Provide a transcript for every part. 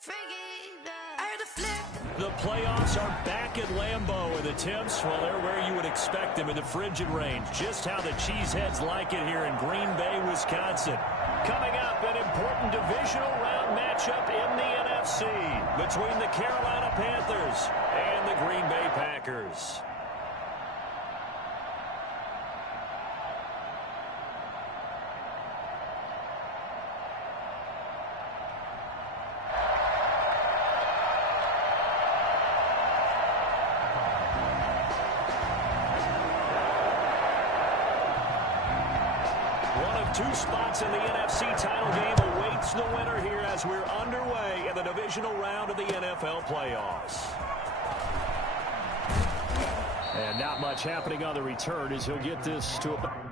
The playoffs are back at Lambeau, and the temps, well, they're where you would expect them in the frigid range. Just how the Cheeseheads like it here in Green Bay, Wisconsin. Coming up, an important divisional round matchup in the NFC between the Carolina Panthers and the Green Bay Packers. Two spots in the NFC title game awaits the winner here as we're underway in the divisional round of the NFL playoffs. And not much happening on the return as he'll get this to a...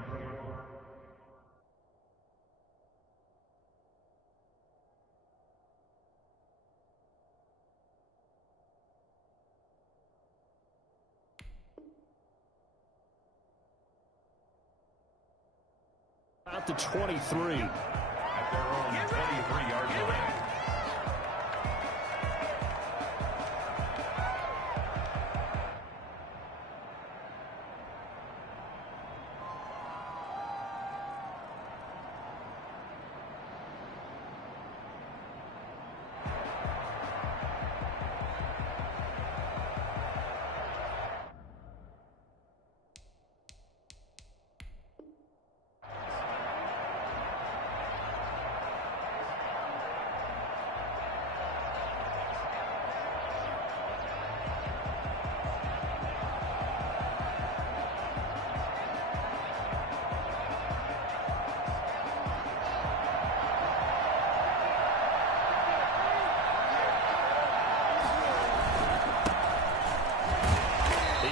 Out to 23. At their own 23-yard line.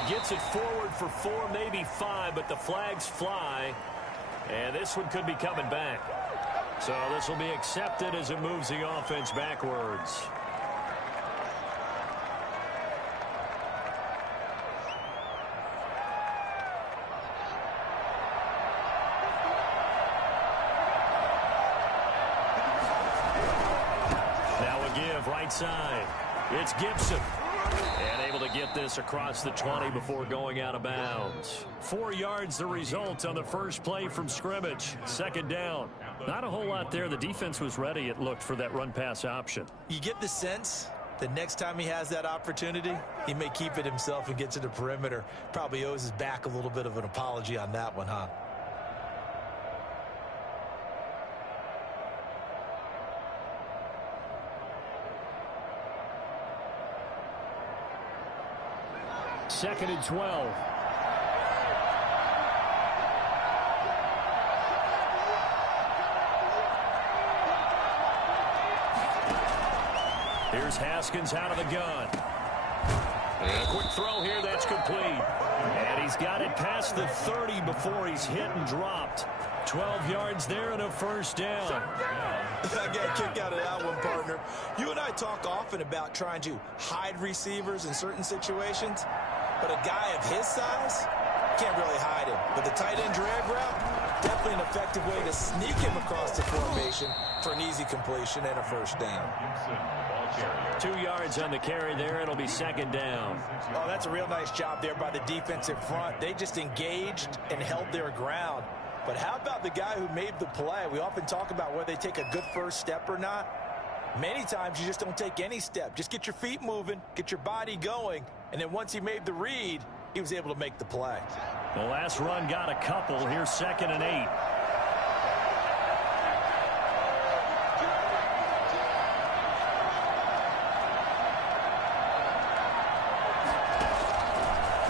Gets it forward for 4, maybe 5, but the flags fly, and this one could be coming back. So this will be accepted as it moves the offense backwards. Now a give right side. It's Gibson. And able to get this across the 20 before going out of bounds. 4 yards the result on the first play from scrimmage. Second down. Not a whole lot there. The defense was ready, it looked, for that run-pass option. You get the sense that next time he has that opportunity, he may keep it himself and get to the perimeter. Probably owes his back a little bit of an apology on that one, huh? Second and 12. Here's Haskins out of the gun. And a quick throw here, that's complete. And he's got it past the 30 before he's hit and dropped. 12 yards there and a first down. I got a kick out of that one, partner. You and I talk often about trying to hide receivers in certain situations. But a guy of his size, can't really hide him. But the tight end drag route, definitely an effective way to sneak him across the formation for an easy completion and a first down. 2 yards on the carry there. It'll be second down. Oh, that's a real nice job there by the defensive front. They just engaged and held their ground. But how about the guy who made the play? We often talk about whether they take a good first step or not. Many times you just don't take any step. Just get your feet moving, get your body going, and then once he made the read, he was able to make the play. The last run got a couple. Here's 2nd and 8.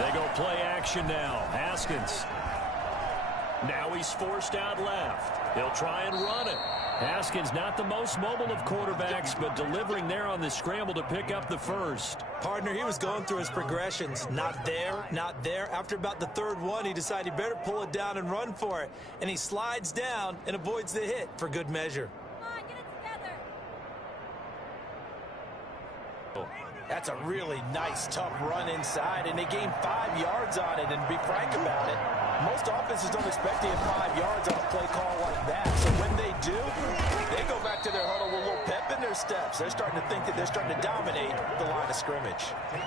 They go play action now. Haskins. Now he's forced out left. He'll try and run it. Haskins not the most mobile of quarterbacks, but delivering there on the scramble to pick up the first. Partner, he was going through his progressions. Not there, not there. After about the third one, he decided he better pull it down and run for it. And he slides down and avoids the hit for good measure. Come on, get it together. That's a really nice, tough run inside, and they gained 5 yards on it. And to be frank about it, most offenses don't expect to get 5 yards on a play call like that. So when they do, they go back to their huddle with a little pep in their steps. They're starting to think that they're starting to dominate the line of scrimmage.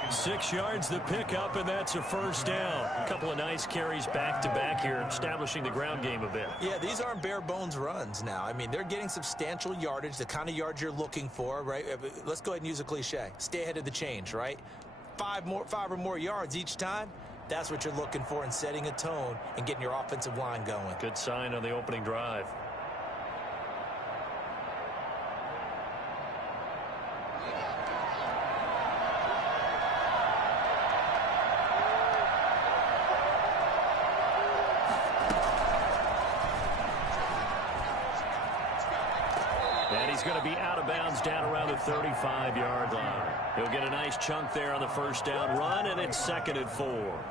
6 yards the pickup, and that's a first down. A couple of nice carries back-to-back here, establishing the ground game a bit. Yeah, these aren't bare-bones runs now. I mean, they're getting substantial yardage, the kind of yards you're looking for, right? Let's go ahead and use a cliche. Stay ahead of the change, right? 5 or more yards each time. That's what you're looking for in setting a tone and getting your offensive line going. Good sign on the opening drive. And he's going to be out of bounds down around the 35-yard line. He'll get a nice chunk there on the first down run, and it's 2nd and 4.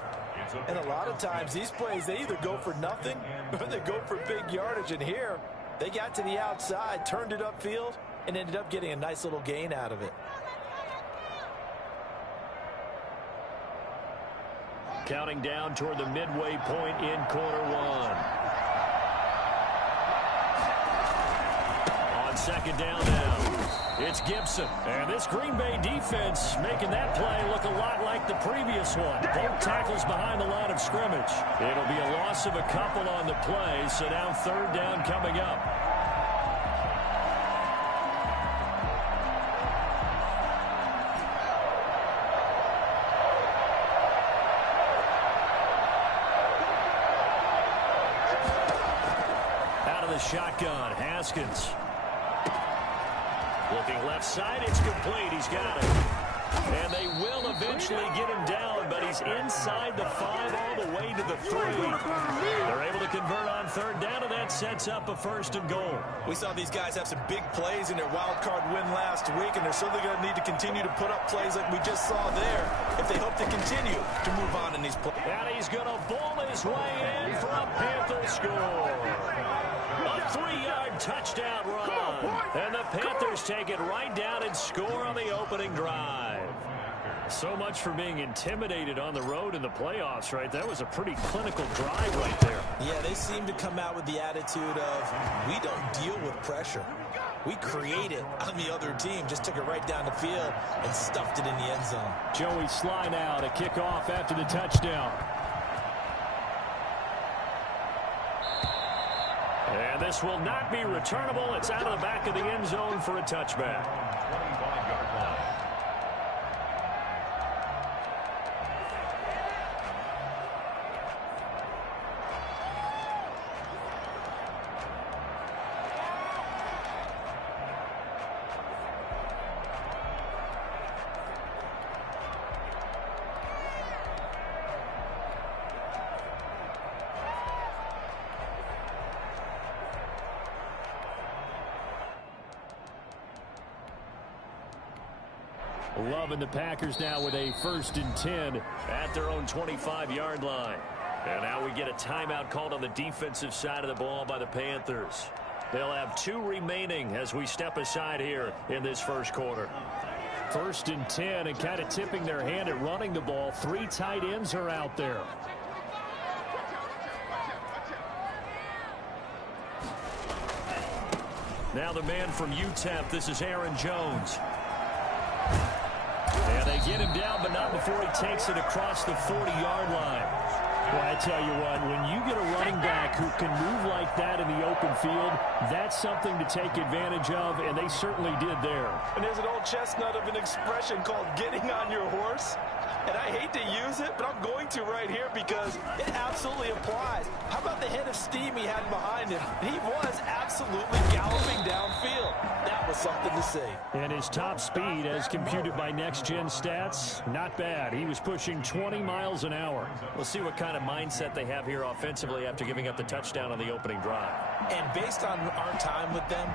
And a lot of times, these plays, they either go for nothing or they go for big yardage. And here, they got to the outside, turned it upfield, and ended up getting a nice little gain out of it. Counting down toward the midway point in quarter one. On 2nd down now, it's Gibson. And this Green Bay defense making that play look a lot like the previous one. Both tackles behind the line of scrimmage. It'll be a loss of a couple on the play, so now 3rd down coming up. Out of the shotgun, Haskins. Looking left side, it's complete. He's got it. And they will eventually get him down, but he's inside the 5 all the way to the 3. They're able to convert on 3rd down, and that sets up a 1st and goal. We saw these guys have some big plays in their wild card win last week, and they're certainly going to need to continue to put up plays like we just saw there if they hope to continue to move on in these plays. And he's going to bowl his way in for a Panther score. A 3-yard touchdown run. And the Panthers take it right down and score on the opening drive. So much for being intimidated on the road in the playoffs, right? That was a pretty clinical drive right there. Yeah, they seem to come out with the attitude of, we don't deal with pressure. We create it on the other team. Just took it right down the field and stuffed it in the end zone. Joey Sly now to kick off after the touchdown. And this will not be returnable. It's out of the back of the end zone for a touchback. 25-yard line. Loving the Packers now with a 1st and 10 at their own 25-yard line. And now we get a timeout called on the defensive side of the ball by the Panthers. They'll have 2 remaining as we step aside here in this first quarter. 1st and 10, and kind of tipping their hand at running the ball. 3 tight ends are out there. Now the man from UTEP, this is Aaron Jones. And they get him down, but not before he takes it across the 40-yard line. Well, I tell you what, when you get a running back who can move like that in the open field, that's something to take advantage of, and they certainly did there. And there's an old chestnut of an expression called getting on your horse. And I hate to use it, but I'm going to right here because it absolutely applies. How about the head of steam he had behind him? He was absolutely galloping downfield. That was something to see. And his top speed, as computed by next-gen stats, not bad. He was pushing 20 miles an hour. We'll see what kind of mindset they have here offensively after giving up the touchdown on the opening drive. And based on our time with them,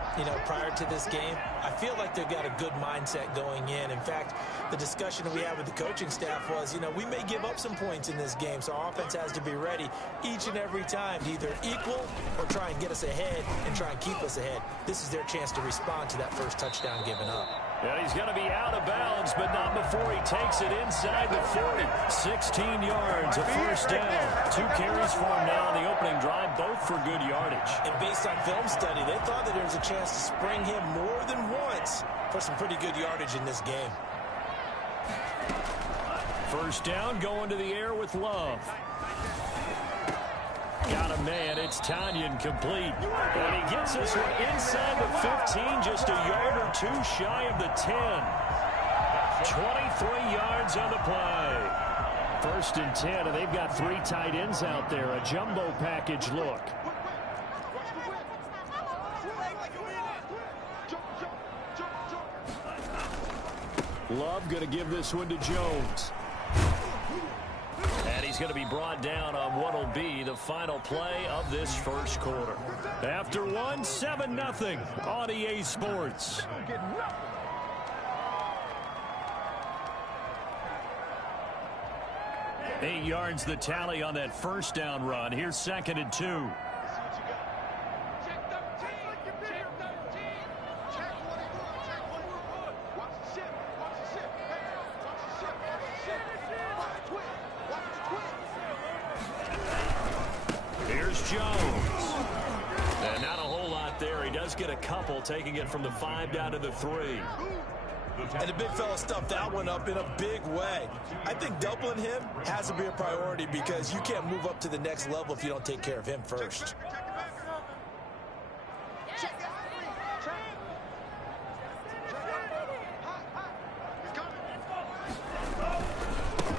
prior to this game, I feel like they've got a good mindset going in. In fact, the discussion that we had with the coaching staff was, we may give up some points in this game, so our offense has to be ready each and every time to either equal or try and get us ahead and try and keep us ahead. This is their chance to respond to that first touchdown given up. And he's going to be out of bounds, but not before he takes it inside the 40. 16 yards, a first down. 2 carries for him now on the opening drive, both for good yardage. And based on film study, they thought that there was a chance to spring him more than once for some pretty good yardage in this game. First down, going to the air with Love. Got a man, it's Tanyan complete. And he gets this one inside the 15, just a yard or 2 shy of the 10. 23 yards on the play. First and 10, and they've got 3 tight ends out there. A jumbo package look. Love going to give this one to Jones. And he's going to be brought down on what will be the final play of this first quarter. After 1, 7-0 on EA Sports. Eight yards the tally on that first down run. Here's 2nd and 2. Jones. And not a whole lot there. He does get a couple, taking it from the 5 down to the 3. And the big fella stuffed that one up in a big way. I think doubling him has to be a priority because you can't move up to the next level if you don't take care of him first.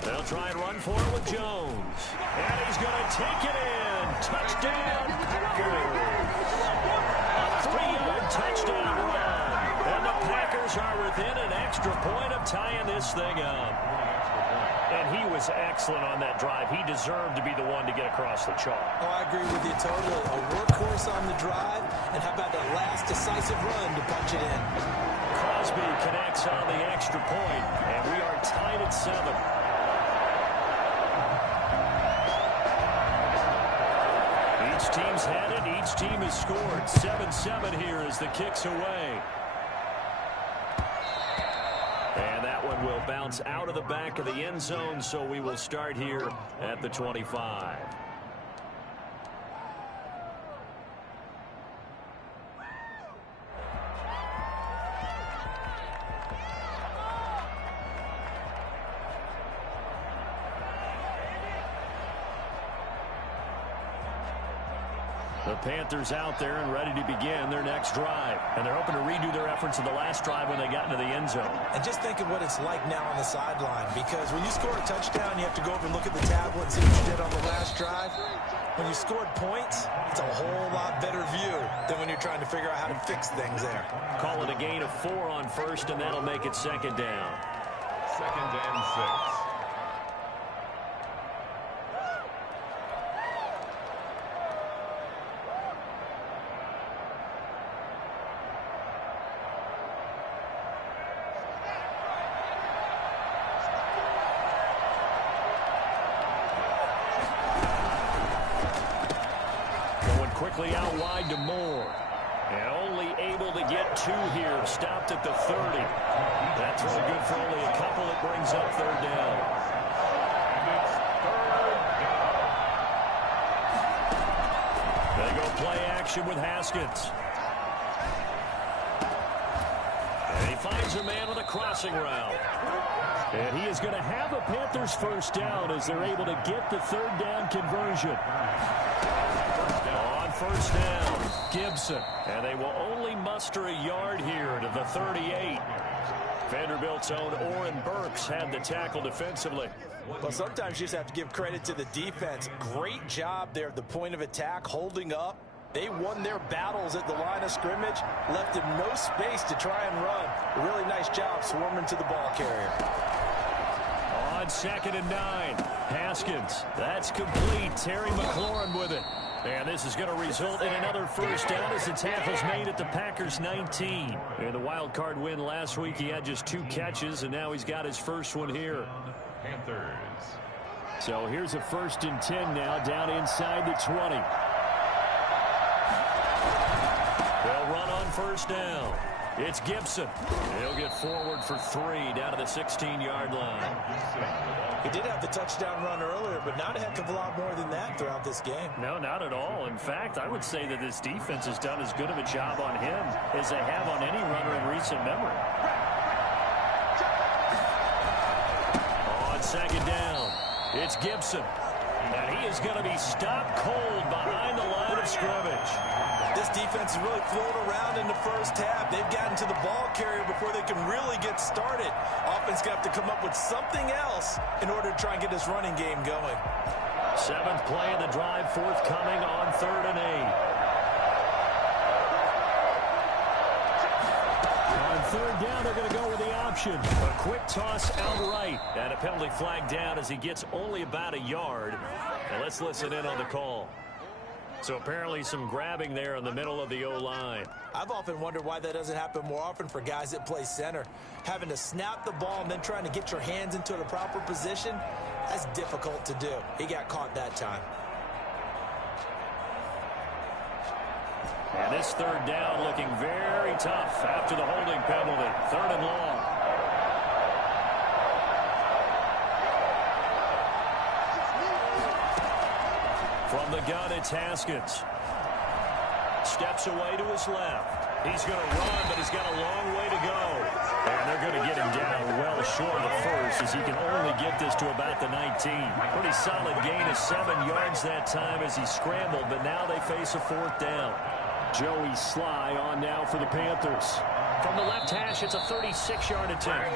They'll try and run for it with Jones. And he's going to take it in. Touchdown, Packers. A 3-yard touchdown run. And the Packers are within an extra point of tying this thing up. And he was excellent on that drive. He deserved to be the one to get across the chalk. Oh, I agree with you totally. A workhorse on the drive. And how about that last decisive run to punch it in? Crosby connects on the extra point. And we are tied at 7. Each team's had it. Each team has scored. 7-7 here as the kick's away. And that one will bounce out of the back of the end zone, so we will start here at the 25. The Panthers out there and ready to begin their next drive. And they're hoping to redo their efforts in the last drive when they got into the end zone. And just think of what it's like now on the sideline, because when you score a touchdown, you have to go over and look at the tablet and see what you did on the last drive. When you scored points, it's a whole lot better view than when you're trying to figure out how to fix things there. Call it a gain of 4 on first, and that'll make it 2nd down. 2nd and 6. Quickly out wide to Moore. And only able to get 2 here. Stopped at the 30. That throw good for only a couple. It brings up 3rd down. They go play action with Haskins. And he finds a man with a crossing route. And he is going to have a Panthers first down as they're able to get the 3rd down conversion. First down, Gibson. And they will only muster a yard here to the 38. Vanderbilt's own Oren Burks had the tackle defensively. Well, sometimes you just have to give credit to the defense. Great job there at the point of attack, holding up. They won their battles at the line of scrimmage, left him no space to try and run. A really nice job swarming to the ball carrier. On 2nd and 9, Haskins. That's complete. Terry McLaurin with it. And this is going to result in another first down as the tackle's made at the Packers 19. In the wild card win last week, he had just 2 catches, and now he's got his first one here. Panthers. So here's a 1st and 10 now, down inside the 20. They'll run on first down. It's Gibson. He'll get forward for 3 down to the 16-yard line. He did have the touchdown run earlier, but not a heck of a lot more than that throughout this game. No, not at all. In fact, I would say that this defense has done as good of a job on him as they have on any runner in recent memory. On second down, it's Gibson. And he is going to be stopped cold behind the line of scrimmage. This defense has really flown around in the first half. They've gotten to the ball carrier before they can really get started. Offense going to have to come up with something else in order to try and get this running game going. 7th play of the drive forthcoming on 3rd and 8. On 3rd down, they're going to go with the option. A quick toss outright. And a penalty flag down as he gets only about a yard. And let's listen in on the call. So apparently some grabbing there in the middle of the O-line. I've often wondered why that doesn't happen more often for guys that play center. Having to snap the ball and then trying to get your hands into the proper position, that's difficult to do. He got caught that time. And this 3rd down looking very tough after the holding penalty. 3rd and long. From the gun, it's Haskins. Steps away to his left. He's going to run, but he's got a long way to go. And they're going to get him down well short of the first as he can only get this to about the 19. Pretty solid gain of 7 yards that time as he scrambled, but now they face a 4th down. Joey Sly on now for the Panthers. From the left hash, it's a 36-yard attempt.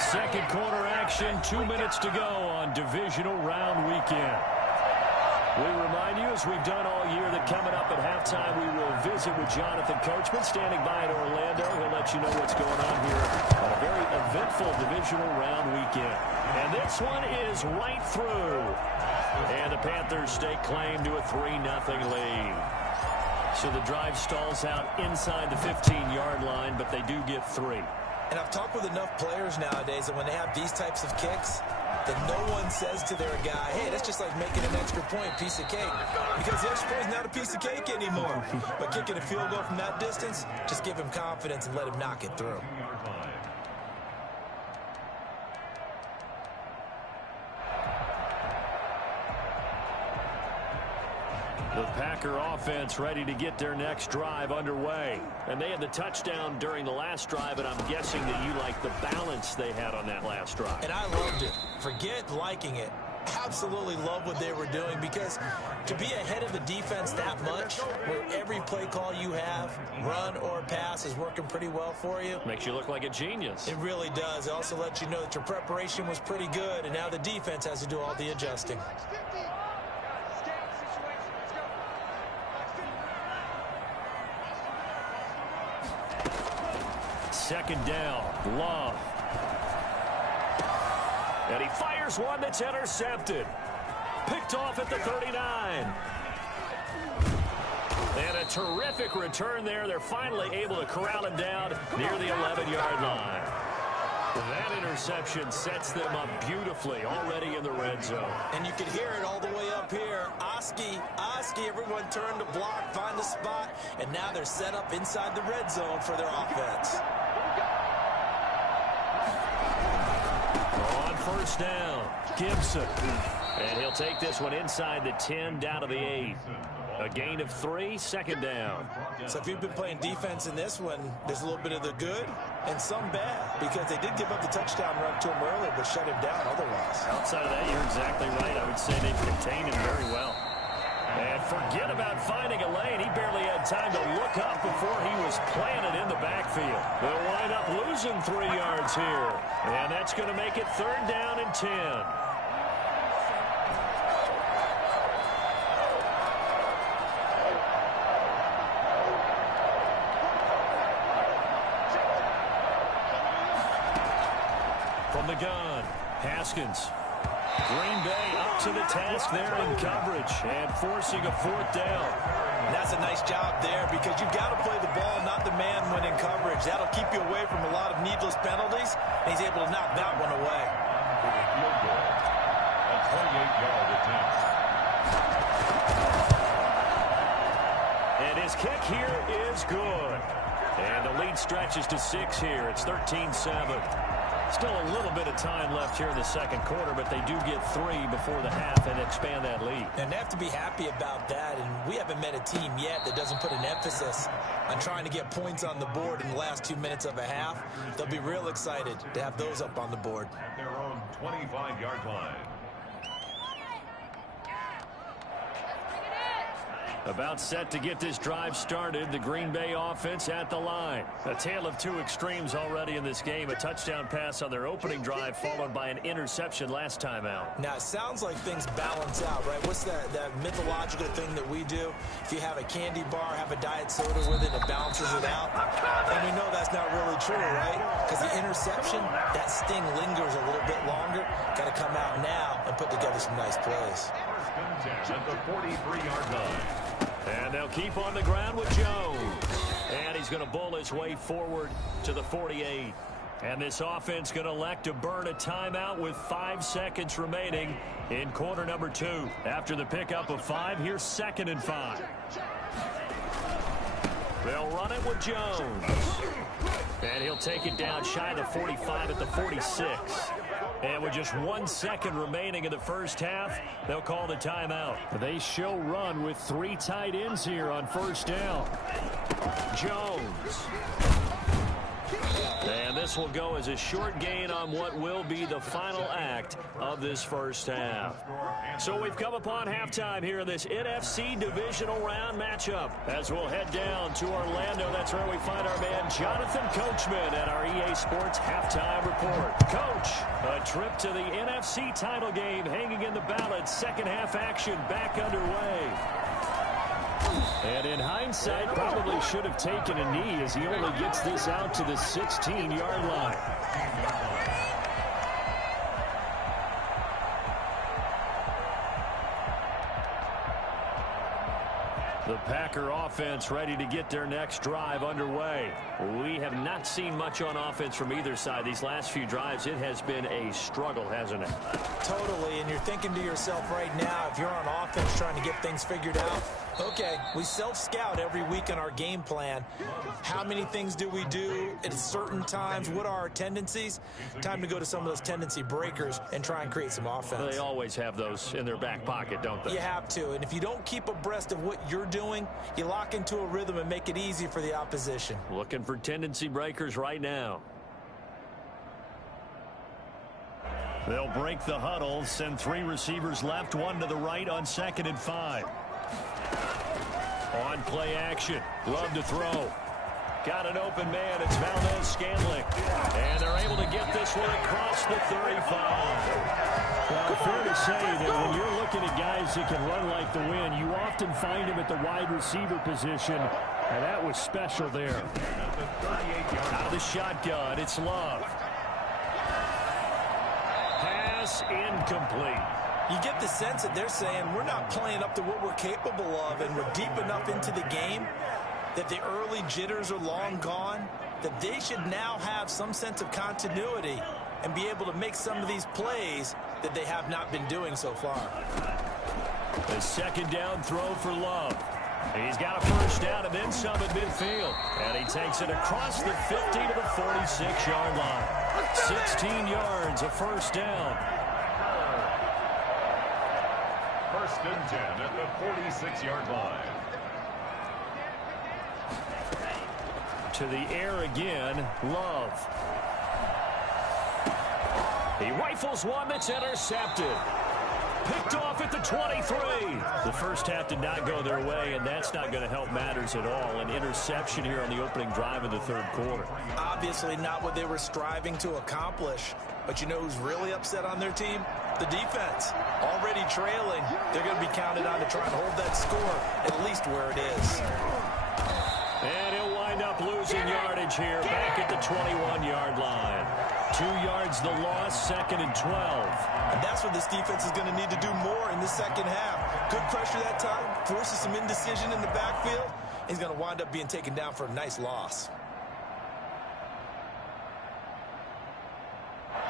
Second quarter action, 2 minutes to go on divisional round weekend. We remind you, as we've done all year, that coming up at halftime, we will visit with Jonathan Coachman standing by in Orlando. He'll let you know what's going on here on a very eventful divisional round weekend. And this one is right through. And the Panthers stake claim to a 3-0 lead. So the drive stalls out inside the 15-yard line, but they do get 3. And I've talked with enough players nowadays that when they have these types of kicks, that no one says to their guy, hey, that's just like making an extra point, piece of cake. Because the extra point is not a piece of cake anymore. But kicking a field goal from that distance, just give him confidence and let him knock it through. The Packer offense ready to get their next drive underway. And they had the touchdown during the last drive, and I'm guessing that you like the balance they had on that last drive. And I loved it. Forget liking it. Absolutely love what they were doing, because to be ahead of the defense that much, where every play call you have, run or pass, is working pretty well for you. Makes you look like a genius. It really does. It also lets you know that your preparation was pretty good, and now the defense has to do all the adjusting. Second down, Love. And he fires one that's intercepted. Picked off at the 39. And a terrific return there. They're finally able to corral him down near the 11-yard line. That interception sets them up beautifully already in the red zone. And you can hear it all the way up here. Oski, everyone turned to block, find a spot, and now they're set up inside the red zone for their offense. On first down, Gibson. And he'll take this one inside the 10 down to the 8. A gain of 3, second down. So if you've been playing defense in this one, there's a little bit of the good and some bad, because they did give up the touchdown run to him earlier, but shut him down otherwise. Outside of that, you're exactly right. I would say they've contained him very well. And forget about finding a lane. He barely had time to look up before he was planted in the backfield. They'll wind up losing 3 yards here. And that's going to make it third down and 10. From the gun, Haskins. Green Bay up to the task there in coverage and forcing a 4th down. And that's a nice job there, because you've got to play the ball, not the man when in coverage. That'll keep you away from a lot of needless penalties, and he's able to knock that one away. A 28-yard attempt. And his kick here is good. And the lead stretches to 6 here. It's 13-7. Still a little bit of time left here in the second quarter, but they do get 3 before the half and expand that lead. And they have to be happy about that. And we haven't met a team yet that doesn't put an emphasis on trying to get points on the board in the last 2 minutes of a half. They'll be real excited to have those up on the board. At their own 25-yard line. About set to get this drive started. The Green Bay offense at the line. A tale of two extremes already in this game. A touchdown pass on their opening drive followed by an interception last time out. Now, it sounds like things balance out, right? What's that mythological thing that we do? If you have a candy bar, have a diet soda with it, it balances it out. And we know that's not really true, right? Because the interception, that sting lingers a little bit longer. Got to come out now and put together some nice plays. First and 10 at the 43-yard line. And they'll keep on the ground with Jones. And he's going to bull his way forward to the 48. And this offense going to elect to burn a timeout with 5 seconds remaining in quarter number 2. After the pickup of 5, here's 2nd and 5. They'll run it with Jones. And he'll take it down shy of the 45 at the 46. And with just 1 second remaining in the first half, they'll call the timeout. They show run with 3 tight ends here on first down. Jones. And this will go as a short gain on what will be the final act of this first half. So we've come upon halftime here in this NFC Divisional Round matchup. As we'll head down to Orlando, that's where we find our man Jonathan Coachman at our EA Sports Halftime Report. Coach, a trip to the NFC title game hanging in the balance. Second half action back underway. And in hindsight, probably should have taken a knee as he only gets this out to the 16-yard line. The Packer offense ready to get their next drive underway. We have not seen much on offense from either side. These last few drives, it has been a struggle, hasn't it? Totally, and you're thinking to yourself right now, if you're on offense trying to get things figured out, okay, we self-scout every week in our game plan. How many things do we do at certain times? What are our tendencies? Time to go to some of those tendency breakers and try and create some offense. They always have those in their back pocket, don't they? You have to, and if you don't keep abreast of what you're doing, you lock into a rhythm and make it easy for the opposition. Looking for tendency breakers right now. They'll break the huddle, send 3 receivers left, 1 to the right on 2nd and 5. On play action, Love to throw. Got an open man, it's Valdez-Scantling. And they're able to get this one across the 35. Well, fair to say that when you're looking at guys that can run like the wind, you often find them at the wide receiver position, and that was special there. Out of the shotgun, it's Love. Pass incomplete. You get the sense that they're saying we're not playing up to what we're capable of, and we're deep enough into the game that the early jitters are long gone, that they should now have some sense of continuity and be able to make some of these plays that they have not been doing so far. The second down throw for Love. He's got a first down and then some at midfield. And he takes it across the 50 to the 46-yard line. 16 yards, a first down. First and 10 at the 46-yard line. To the air again, Love. He rifles one that's intercepted. Picked off at the 23. The first half did not go their way, and that's not going to help matters at all. An interception here on the opening drive of the third quarter. Obviously not what they were striving to accomplish. But you know who's really upset on their team? The defense. Already trailing. They're going to be counted on to try and hold that score at least where it is. And he'll wind up losing yardage here back at the 21-yard line. 2 yards the loss, 2nd and 12. And that's what this defense is going to need to do more in the second half. Good pressure that time, forces some indecision in the backfield. He's going to wind up being taken down for a nice loss.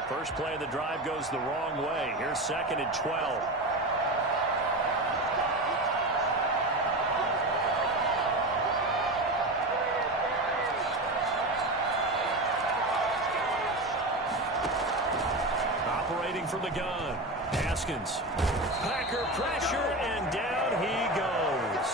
First play of the drive goes the wrong way. Here's 2nd and 12. rotating from the gun. Haskins. Packer pressure, and down he goes.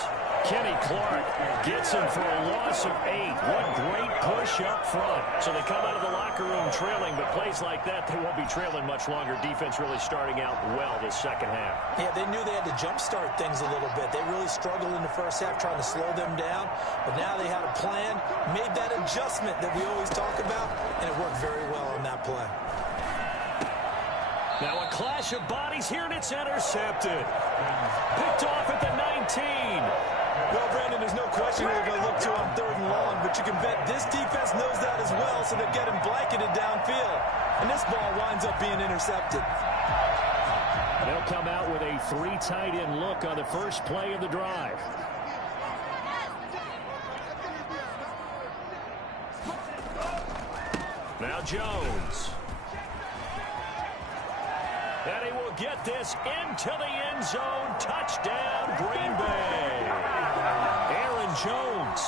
Kenny Clark gets him for a loss of 8. What great push up front. So they come out of the locker room trailing, but plays like that, they won't be trailing much longer. Defense really starting out well this second half. Yeah, they knew they had to jumpstart things a little bit. They really struggled in the first half trying to slow them down, but now they had a plan, made that adjustment that we always talk about, and it worked very well on that play. Now a clash of bodies here, and it's intercepted. Picked off at the 19. Well, Brandon, there's no question they're going to look to on 3rd and long, but you can bet this defense knows that as well, so they're getting blanketed downfield. And this ball winds up being intercepted. They'll come out with a 3 tight end look on the first play of the drive. Now Jones. And he will get this into the end zone. Touchdown, Green Bay. Aaron Jones,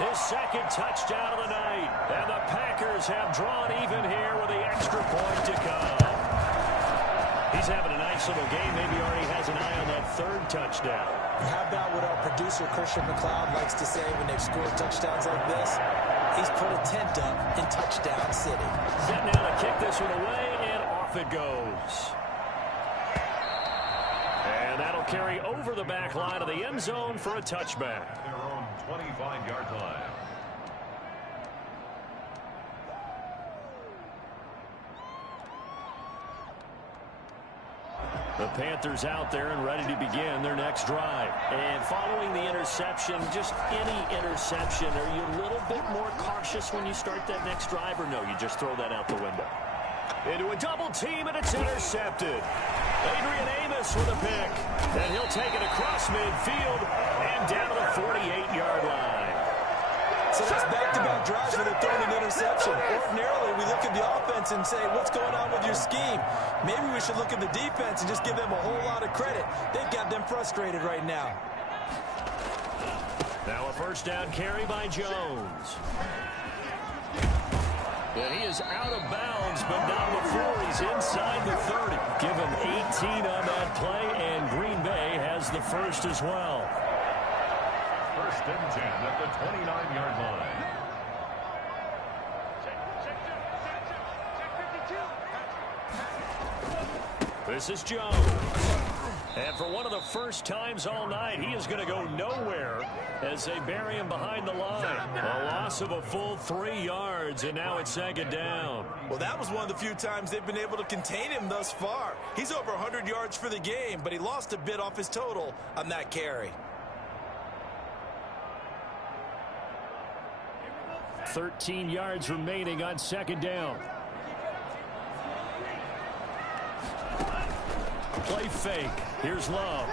his second touchdown of the night. And the Packers have drawn even here with the extra point to come. He's having a nice little game. Maybe already has an eye on that 3rd touchdown. How about what our producer, Christian McLeod, likes to say when they've scored touchdowns like this? He's put a tent up in Touchdown City. Setting out to kick this one away, and off it goes. And that'll carry over the back line of the end zone for a touchback. Their own 25-yard line. The Panthers out there and ready to begin their next drive. And following the interception, just any interception, are you a little bit more cautious when you start that next drive, or no, you just throw that out the window? Into a double team, and it's intercepted. Adrian Amos with a pick. And he'll take it across midfield and down to the 48-yard line. So that's back-to-back drives where they're throwing an interception. Ordinarily, we look at the offense and say, what's going on with your scheme? Maybe we should look at the defense and just give them a whole lot of credit. They've got them frustrated right now. Now a first down carry by Jones. And he is out of bounds, but not before he's inside the 30. Give him 18 on that play, and Green Bay has the first as well. 1st and 10 at the 29-yard line. This is Jones. And for one of the first times all night, he is going to go nowhere as they bury him behind the line. A loss of a full 3 yards, and now it's 2nd down. Well, that was one of the few times they've been able to contain him thus far. He's over 100 yards for the game, but he lost a bit off his total on that carry. 13 yards remaining on 2nd down. Play fake. Here's Love.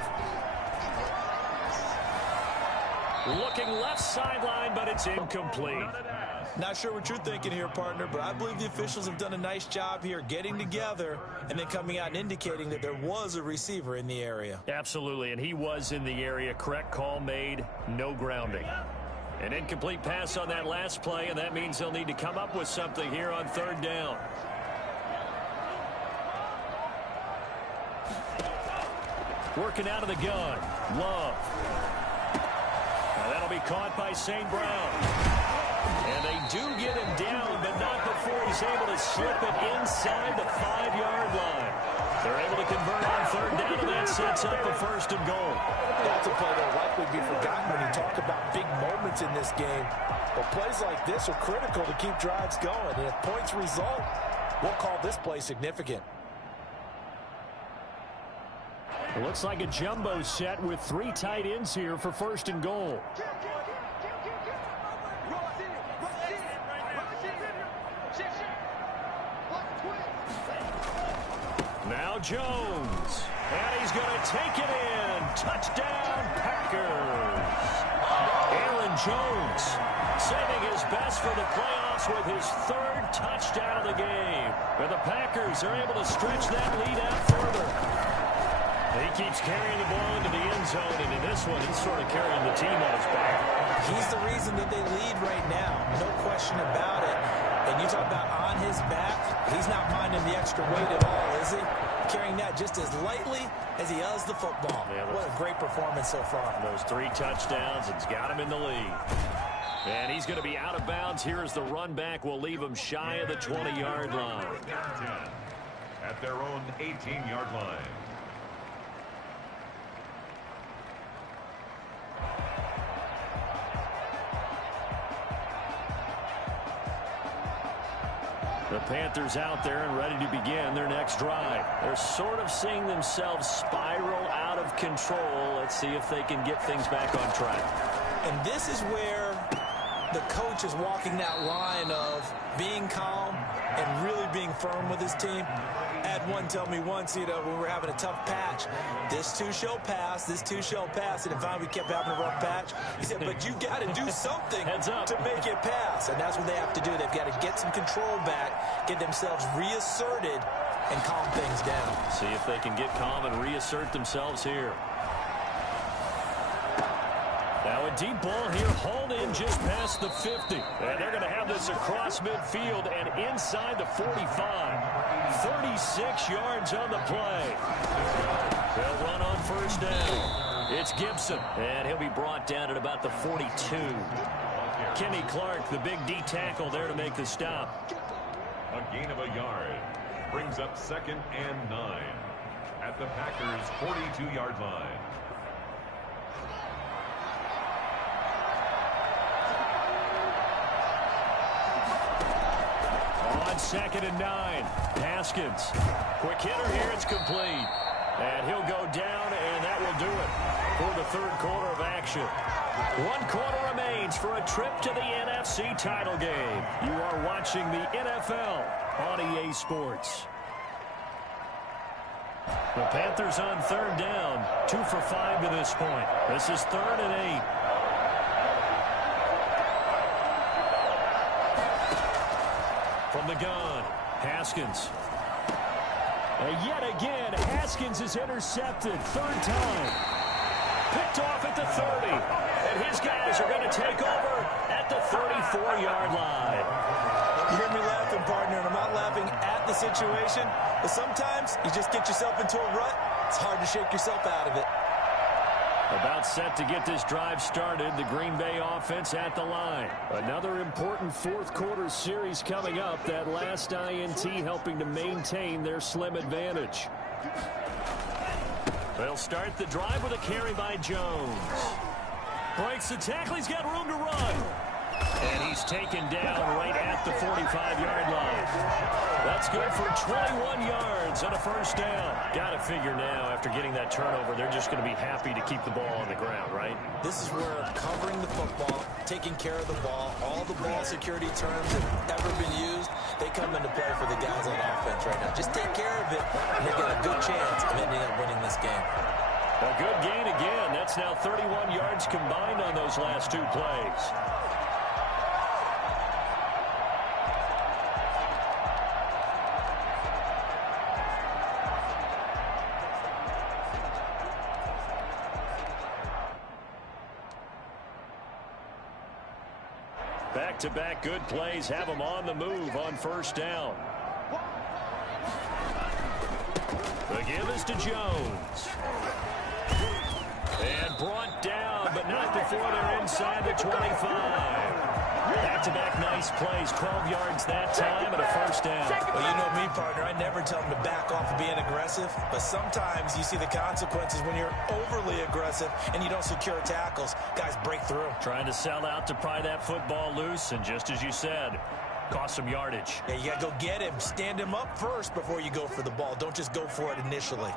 Looking left sideline, but it's incomplete. Not sure what you're thinking here, partner, but I believe the officials have done a nice job here getting together and then coming out and indicating that there was a receiver in the area. Absolutely, and he was in the area. Correct call made. No grounding. An incomplete pass on that last play, and that means they'll need to come up with something here on 3rd down. Working out of the gun. Love. Now that'll be caught by St. Brown. And they do get him down, but not before he's able to slip it inside the 5-yard line. They're able to convert on 3rd down, and that sets up a 1st and goal. That's a play that'll likely be forgotten when you talk about big moments in this game. But plays like this are critical to keep drives going. And if points result, we'll call this play significant. It looks like a jumbo set with 3 tight ends here for 1st and goal. Now Jones. And he's going to take it in. Touchdown, Packers. Aaron Jones saving his best for the playoffs with his 3rd touchdown of the game. And the Packers are able to stretch that lead out further. He keeps carrying the ball into the end zone, and in this one, he's sort of carrying the team on his back. He's the reason that they lead right now. No question about it. And you talk about on his back, he's not minding the extra weight at all, is Honestly, carrying that just as lightly as he does the football. Yeah, what a great performance so far. Those 3 touchdowns, it's got him in the lead. And he's going to be out of bounds. Here is the run back. We'll leave him shy of the 20-yard line. 10 at their own 18-yard line. The Panthers out there and ready to begin their next drive. They're sort of seeing themselves spiral out of control. Let's see if they can get things back on track. And this is where the coach is walking that line of being calm and really being firm with his team. I had one tell me once, when we were having a tough patch, this too shall pass, this too shall pass. And if we kept having a rough patch, he said, but you got to do something to make it pass. And that's what they have to do. They've got to get some control back, get themselves reasserted, and calm things down. See if they can get calm and reassert themselves here. Now a deep ball here, hauled in just past the 50. And they're going to have this across midfield and inside the 45. 36 yards on the play. They'll run on first down. It's Gibson, and he'll be brought down at about the 42. Kenny Clark, the big D tackle there to make the stop. A gain of a yard brings up 2nd and 9 at the Packers' 42-yard line. On 2nd and 9, Haskins. Quick hitter here, it's complete. And he'll go down, and that will do it for the 3rd quarter of action. 1 quarter remains for a trip to the NFC title game. You are watching the NFL on EA Sports. The Panthers on 3rd down, 2 for 5 to this point. This is 3rd and 8. From the gun, Haskins. And yet again, Haskins is intercepted. 3rd time. Picked off at the 30. And his guys are going to take over at the 34-yard line. You hear me laughing, partner, and I'm not laughing at the situation. But sometimes you just get yourself into a rut. It's hard to shake yourself out of it. About set to get this drive started, the Green Bay offense at the line. Another important 4th quarter series coming up. That last INT helping to maintain their slim advantage. They'll start the drive with a carry by Jones. Breaks the tackle. He's got room to run. And he's taken down right at the 45-yard line. That's good for 21 yards on a first down. Got to figure now, after getting that turnover, they're just going to be happy to keep the ball on the ground, right? This is where covering the football, taking care of the ball, all the ball security terms that have ever been used, they come into play for the guys on offense right now. Just take care of it, and they got a good chance of ending up winning this game. A good gain again. That's now 31 yards combined on those last 2 plays. Back-to-back good plays have them on the move on first down. The give is to Jones. And brought down, but not before they're inside the 25. Back-to-back nice plays, 12 yards that time and a first down. Well, you know me, partner. I never tell them to back off of being aggressive, but sometimes you see the consequences when you're overly aggressive and you don't secure tackles. Guys break through. Trying to sell out to pry that football loose, and just as you said, cost some yardage. Yeah, you got to go get him. Stand him up first before you go for the ball. Don't just go for it initially.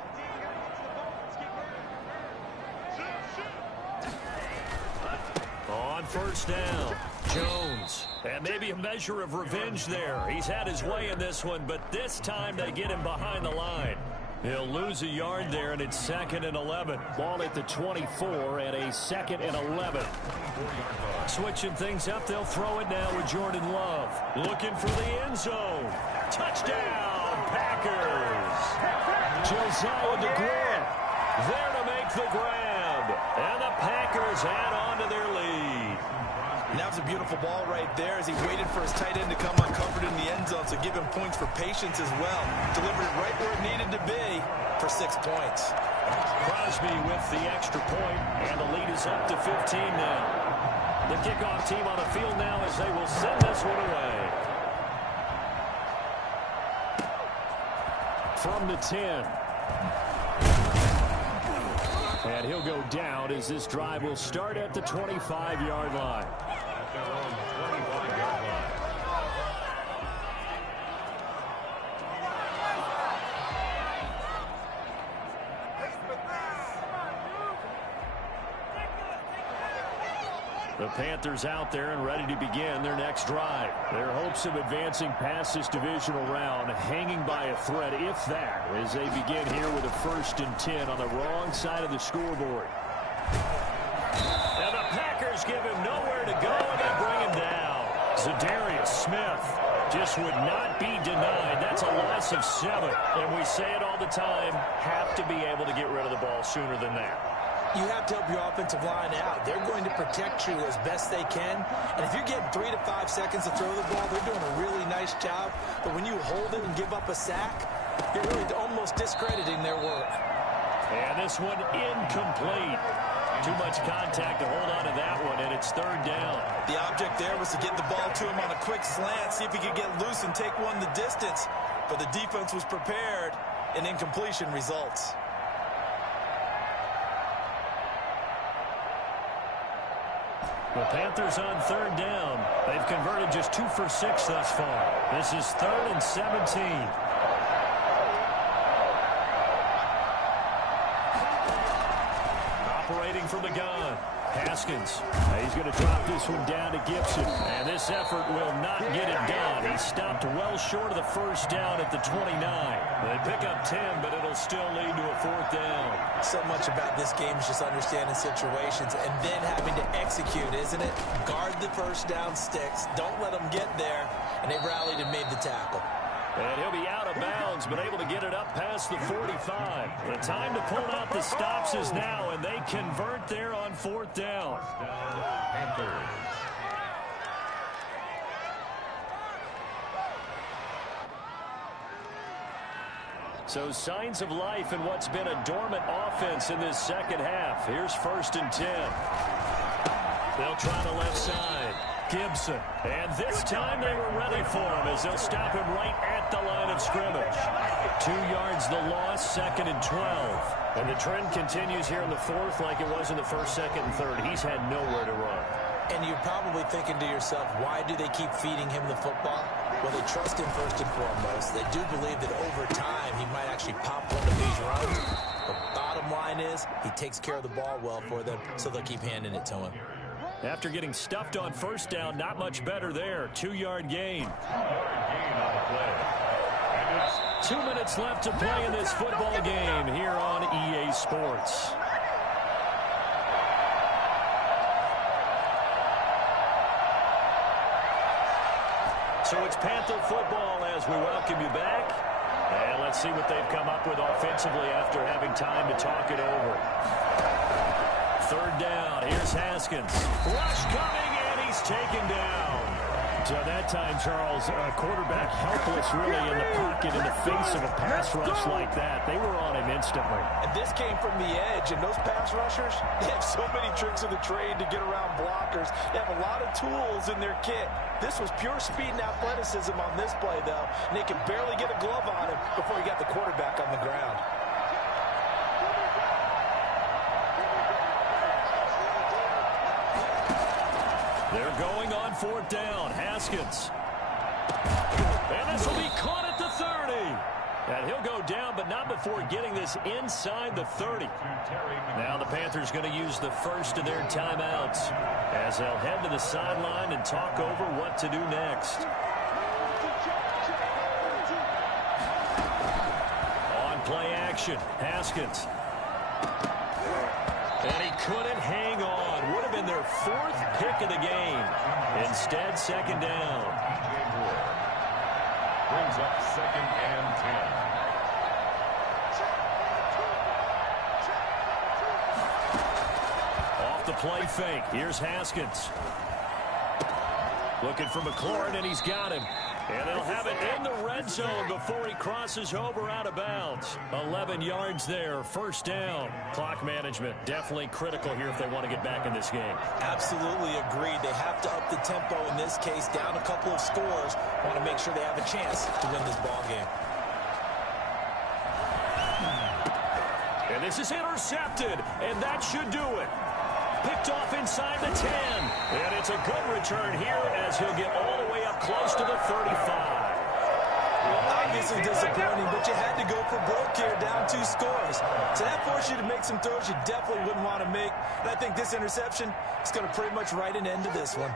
On first down, Jones. And maybe a measure of revenge there. He's had his way in this one, but this time they get him behind the line. He'll lose a yard there, and it's 2nd and 11. Ball at the 24 and a 2nd and 11. Switching things up, they'll throw it now with Jordan Love. Looking for the end zone. Touchdown, Packers. Josiah DeGuara there to make the grab. And the Packers add on to their lead. And that was a beautiful ball right there as he waited for his tight end to come uncovered in the end zone, so give him points for patience as well. Delivered it right where it needed to be for 6 points. Crosby with the extra point, and the lead is up to 15 now. The kickoff team on the field now as they will send this one away. From the 10. And he'll go down as this drive will start at the 25-yard line. At their own 25-yard line. The Panthers out there and ready to begin their next drive. Their hopes of advancing past this divisional round hanging by a thread, if that, as they begin here with a 1st and 10 on the wrong side of the scoreboard. And the Packers give him nowhere to go, and they bring him down. Zadarius Smith just would not be denied. That's a loss of 7. And we say it all the time, have to be able to get rid of the ball sooner than that. You have to help your offensive line out. They're going to protect you as best they can. And if you're getting 3 to 5 seconds to throw the ball, they're doing a really nice job. But when you hold it and give up a sack, you're really almost discrediting their work. And this one incomplete. Too much contact to hold on to that one, and it's 3rd down. The object there was to get the ball to him on a quick slant, see if he could get loose and take one the distance. But the defense was prepared, and incompletion results. The Panthers on 3rd down. They've converted just 2 for 6 thus far. This is 3rd and 17. Operating from the gun, Haskins. He's going to drop this one down to Gibson. And this effort will not get it done. He stopped well short of the 1st down at the 29. They pick up 10, but it'll still lead to a 4th down. So much about this game is just understanding situations and then having to execute, isn't it? Guard the 1st down sticks. Don't let them get there. And they rallied and made the tackle. And he'll be out of bounds, but able to get it up past the 45. The time to pull out the stops is now, and they convert there on 4th down. Panthers. So signs of life in what's been a dormant offense in this 2nd half. Here's 1st and 10. They'll try the left side. Gibson. And this time they were ready for him as they'll stop him right at the line of scrimmage. 2 yards the loss, 2nd and 12. And the trend continues here in the 4th like it was in the 1st, 2nd, and 3rd. He's had nowhere to run. And you're probably thinking to yourself, why do they keep feeding him the football? Well, they trust him first and foremost. They do believe that over time he might actually pop one of these runs. The bottom line is he takes care of the ball well for them, so they'll keep handing it to him. After getting stuffed on 1st down, not much better there. 2-yard gain. 2-yard gain on the play. And it's 2 minutes left to play in this football game here on EA Sports. So it's Panther football as we welcome you back. And let's see what they've come up with offensively after having time to talk it over. 3rd down. Here's Haskins. Rush coming, and he's taken down. So that time, Charles, a quarterback helpless really in the pocket in the face of a pass rush like that. They were on him instantly. And this came from the edge, and those pass rushers, they have so many tricks of the trade to get around blockers. They have a lot of tools in their kit. This was pure speed and athleticism on this play, though, and they could barely get a glove on him before he got the quarterback on the ground. They're going on 4th down. Haskins. And this will be caught at the 30. And he'll go down, but not before getting this inside the 30. Now the Panthers going to use the first of their timeouts as they'll head to the sideline and talk over what to do next. On play action, Haskins. And he couldn't hang on. Would have been their 4th pick of the game. Instead, 2nd down. brings up 2nd and 10. Off the play fake. Here's Haskins. Looking for McLaurin, and he's got him. And they'll have it in the red zone before he crosses over out of bounds. 11 yards there, first down. Clock management definitely critical here if they want to get back in this game. Absolutely agreed. They have to up the tempo in this case, down a couple of scores. Want to make sure they have a chance to win this ball game. And this is intercepted, and that should do it. Picked off inside the 10. And it's a good return here as he'll get all the way up close to the 35. Obviously disappointing, but you had to go for broke here, down 2 scores. So that forced you to make some throws you definitely wouldn't want to make. And I think this interception is going to pretty much write an end to this one.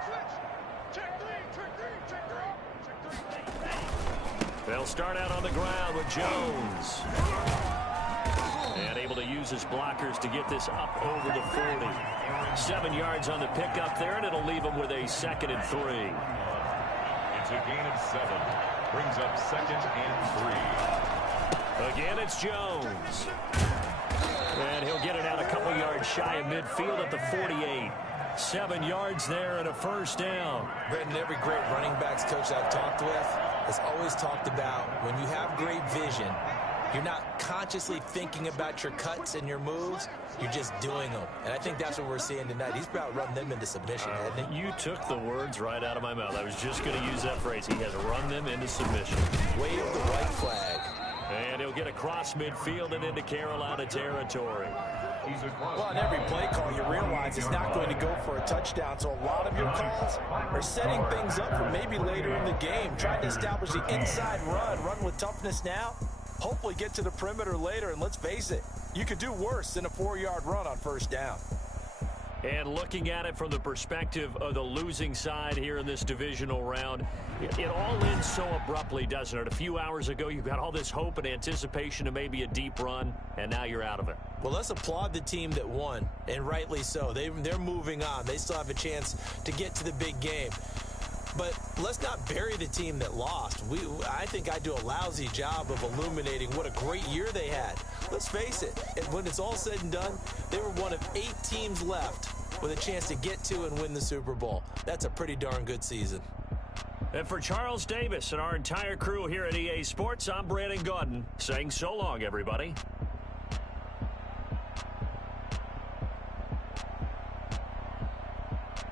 They'll start out on the ground with Jones. And able to use his blockers to get this up over the 40. 7 yards on the pickup there, and it'll leave him with a 2nd and 3. It's a gain of 7. Brings up 2nd and 3. Again, it's Jones. And he'll get it out a couple yards shy of midfield at the 48. 7 yards there and a first down. Brendan, every great running backs coach I've talked with has always talked about when you have great vision, you're not consciously thinking about your cuts and your moves. You're just doing them. And I think that's what we're seeing tonight. He's about run them into submission, hasn't he? You took the words right out of my mouth. I was just going to use that phrase. He has run them into submission. Wave the white flag. And he'll get across midfield and into Carolina territory. Well, on every play call, you realize it's not going to go for a touchdown. So a lot of your calls are setting things up for maybe later in the game, trying to establish the inside run with toughness now. Hopefully get to the perimeter later, and let's face it, you could do worse than a 4-yard run on first down. And looking at it from the perspective of the losing side here in this divisional round, it all ends so abruptly, doesn't it? A few hours ago, you got all this hope and anticipation of maybe a deep run, and now you're out of it. Well, let's applaud the team that won, and rightly so. They're moving on. They still have a chance to get to the big game. But let's not bury the team that lost. I think I do a lousy job of illuminating what a great year they had. Let's face it, when it's all said and done, they were one of 8 teams left with a chance to get to and win the Super Bowl. That's a pretty darn good season. And for Charles Davis and our entire crew here at EA Sports, I'm Brandon Gaudin saying so long, everybody.